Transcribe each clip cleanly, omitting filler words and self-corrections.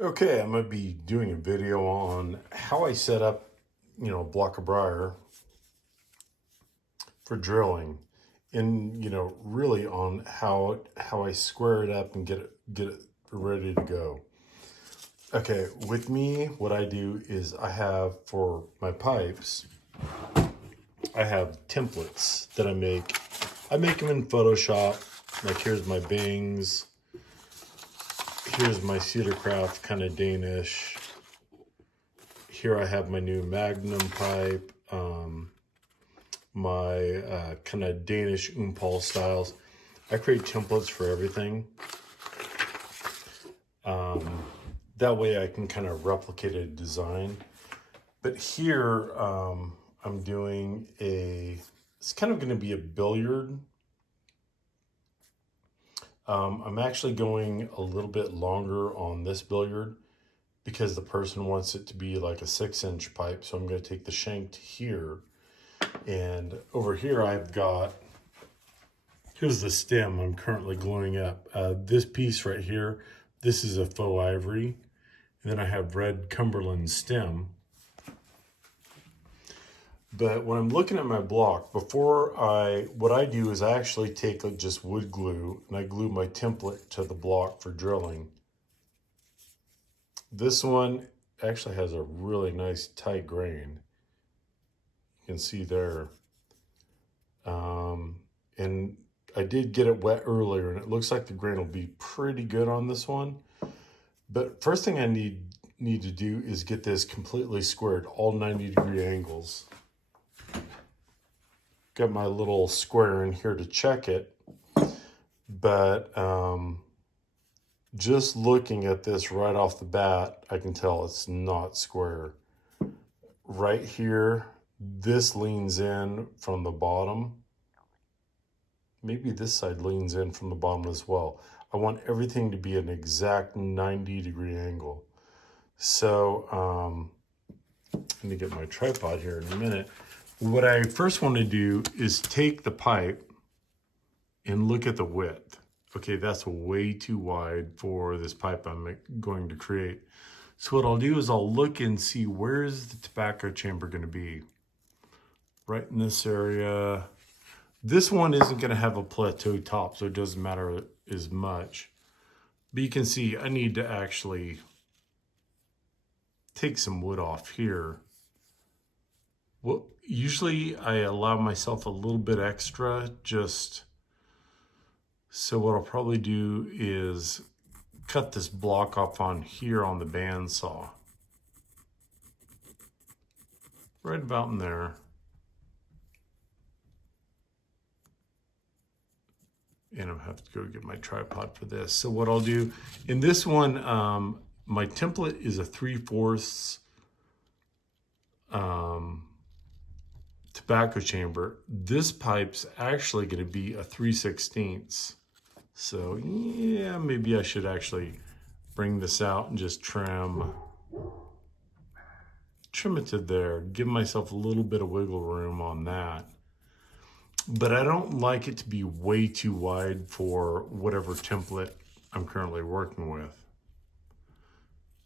Okay, I'm going to be doing a video on how I set up, a block of briar for drilling, and really on how I square it up and get it ready to go. Okay, with me, what I do is I have for my pipes, I have templates that I make. I make them in Photoshop. Like here's my bangs. Here's my cedarcraft, kind of Danish. Here I have my new Magnum pipe, my kind of Danish Umpal styles. I create templates for everything. That way I can kind of replicate a design. But here I'm doing it's kind of going to be a billiard. I'm actually going a little bit longer on this billiard because the person wants it to be like a 6-inch pipe. So I'm going to take the shank to here. And over here here's the stem I'm currently gluing up. This piece right here, this is a faux ivory. And then I have red Cumberland stem. But when I'm looking at my block, what I do is I actually take just wood glue and I glue my template to the block for drilling. This one actually has a really nice tight grain. You can see there. And I did get it wet earlier and it looks like the grain will be pretty good on this one. But first thing I need to do is get this completely squared, all 90-degree angles. Got my little square in here to check it, but just looking at this right off the bat, I can tell it's not square. Right here, this leans in from the bottom. Maybe this side leans in from the bottom as well. I want everything to be an exact 90-degree angle. So I'm gonna get my tripod here in a minute. What I first want to do is take the pipe and look at the width. Okay, that's way too wide for this pipe I'm going to create. So what I'll do is I'll look and see where's the tobacco chamber going to be. Right in this area. This one isn't going to have a plateau top, so it doesn't matter as much. But you can see I need to actually take some wood off here. Well, usually I allow myself a little bit extra so what I'll probably do is cut this block off on here on the bandsaw. Right about in there. And I'll have to go get my tripod for this. So what I'll do, in this one, my template is a 3/4 tobacco chamber. This pipe's actually going to be a 3/16. So yeah, maybe I should actually bring this out and just trim it to there. Give myself a little bit of wiggle room on that. But I don't like it to be way too wide for whatever template I'm currently working with.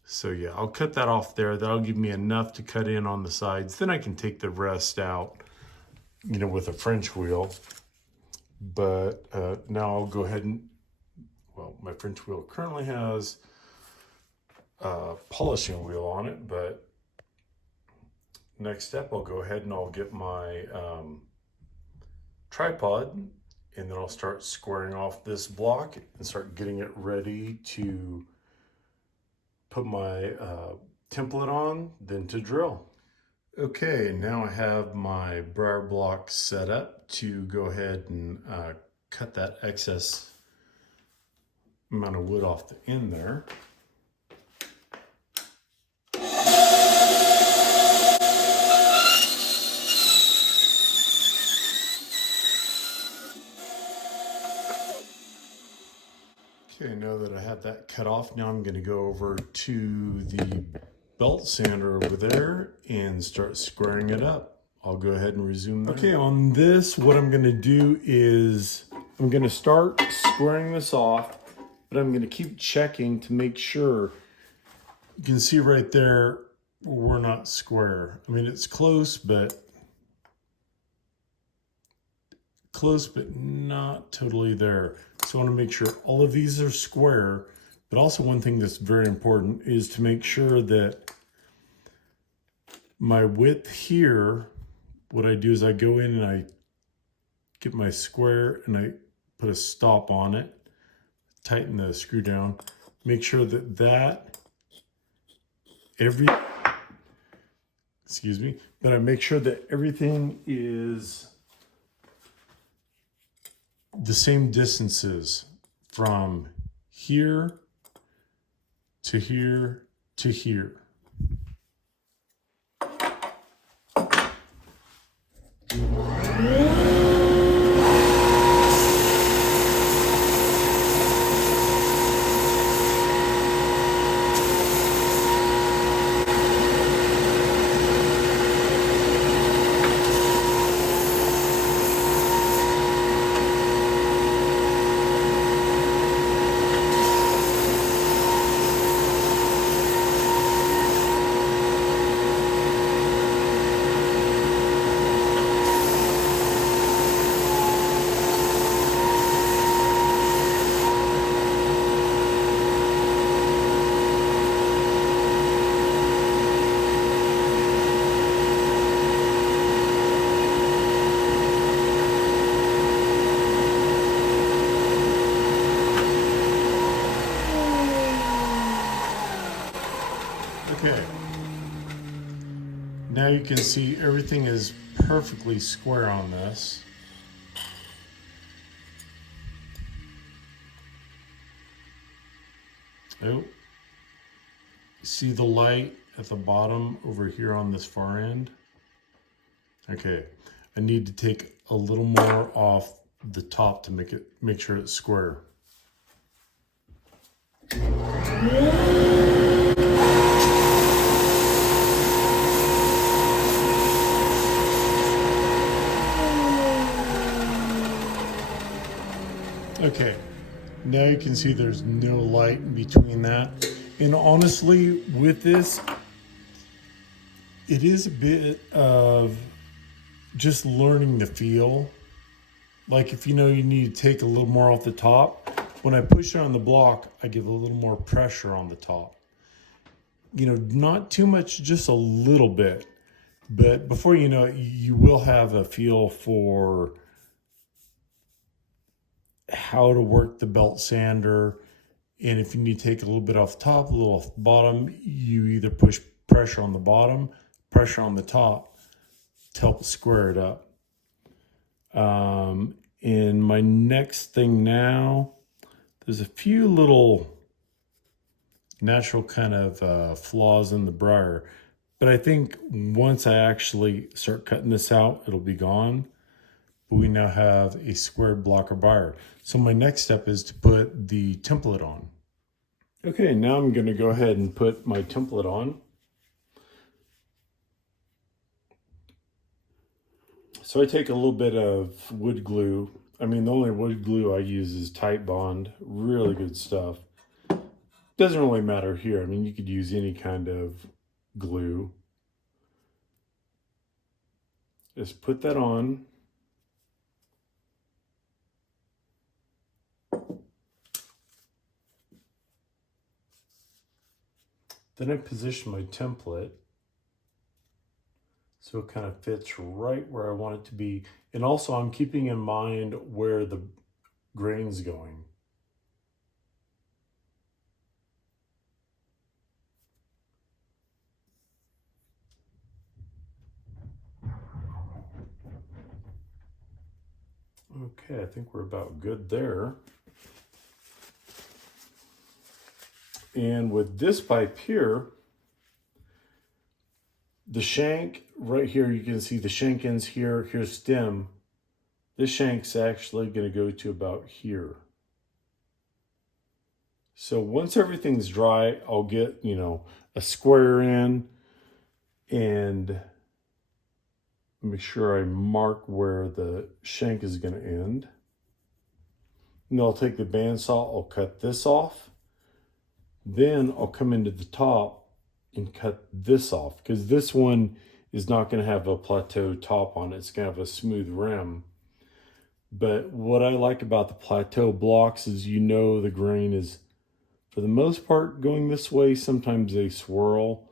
So yeah, I'll cut that off there. That'll give me enough to cut in on the sides. Then I can take the rest out, with a French wheel. But now I'll go ahead and, my French wheel currently has a polishing wheel on it, but next step, I'll go ahead and I'll get my tripod, and then I'll start squaring off this block and start getting it ready to put my template on, then to drill. Okay, now I have my briar block set up to go ahead and cut that excess amount of wood off the end there. Okay, now that I have that cut off, now I'm going to go over to the belt sander over there and start squaring it up. I'll go ahead and resume that. Okay, on this, what I'm going to do is I'm going to start squaring this off, but I'm going to keep checking to make sure You can see right there, we're not square. I mean, it's close, but not totally there. So I want to make sure all of these are square, but also one thing that's very important is to make sure that my width here, what I do is I go in and I get my square and I put a stop on it, tighten the screw down, make sure that but I make sure that everything is the same distances from here to here to here. Okay. Now you can see everything is perfectly square on this. Oh, see the light at the bottom over here on this far end? Okay, I need to take a little more off the top to make sure it's square. Okay, now you can see there's no light in between that. And honestly, with this, it is a bit of just learning the feel. Like if you know you need to take a little more off the top, when I push it on the block, I give a little more pressure on the top. You know, not too much, just a little bit. But before you know it, you will have a feel for how to work the belt sander. And if you need to take a little bit off the top, a little off the bottom, you either push pressure on the bottom, pressure on the top to help square it up. And my next thing now, there's a few little natural kind of flaws in the briar. But I think once I actually start cutting this out, it'll be gone. But we now have a squared blocker briar. So my next step is to put the template on. Okay, now I'm going to go ahead and put my template on. So I take a little bit of wood glue. I mean, the only wood glue I use is Tight Bond. Really good stuff. Doesn't really matter here. I mean, you could use any kind of glue. Just put that on. Then I position my template so it kind of fits right where I want it to be. And also I'm keeping in mind where the grain's going. Okay, I think we're about good there. And with this pipe here, the shank right here, you can see the shank ends here, here's stem. This shank's actually going to go to about here. So once everything's dry, I'll get, you know, a square in and make sure I mark where the shank is going to end. And I'll take the bandsaw, I'll cut this off. Then I'll come into the top and cut this off, because this one is not going to have a plateau top on it. It's going to have a smooth rim. But what I like about the plateau blocks is, you know, the grain is, for the most part, going this way. Sometimes they swirl.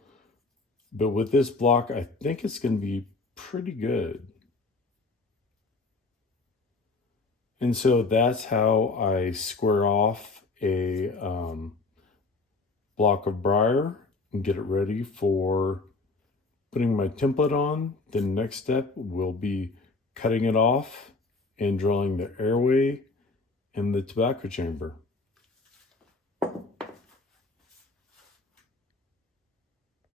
But with this block, I think it's going to be pretty good. And so that's how I square off a block of briar and get it ready for putting my template on. The next step will be cutting it off and drilling the airway and the tobacco chamber.